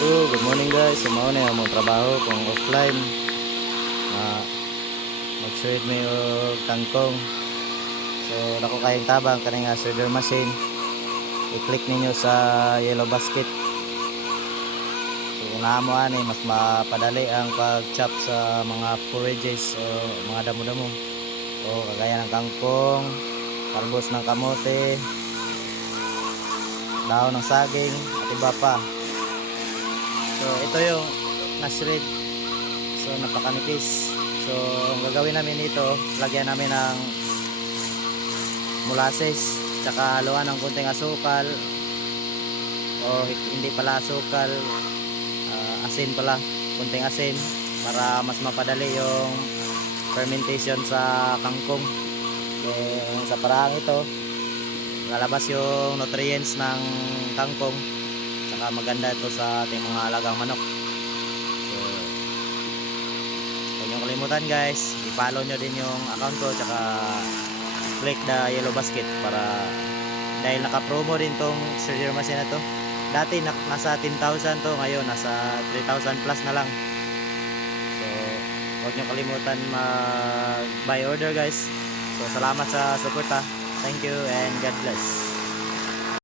Good morning guys. Sumaon na yung trabaho kung offline. Uh, Mag-shred mo yung kangkong. So, dako kayong tabang kaning shredder machine. I-click ninyo sa yellow basket. So, kung naamo ani, mas mapadali ang pag-chop sa mga forages o mga damo-damo. O kagaya ng kangkong, talbos ng kamote, dahon ng saging, at iba pa. So, ito yung na-shred. So, napakanipis. So, ang gagawin namin dito, lagyan namin ng molasses, tsaka haluan ng kunting asukal, o hindi pala asukal, asin pala, kunting asin, para mas mapadali yung fermentation sa kangkong. Then, sa paraang ito, lalabas yung nutrients ng kangkong, tsaka maganda ito sa ating mga alagang manok. So, huwag nyo kalimutan guys, i-follow nyo din yung account ko, tsaka click the yellow basket para dahil naka-promo din tong shredder machine na to. Dati nasa 10,000 to, ngayon nasa 3,000 plus na lang. So huwag nyo kalimutan mag buy order guys. So salamat sa suporta. Thank you and God bless.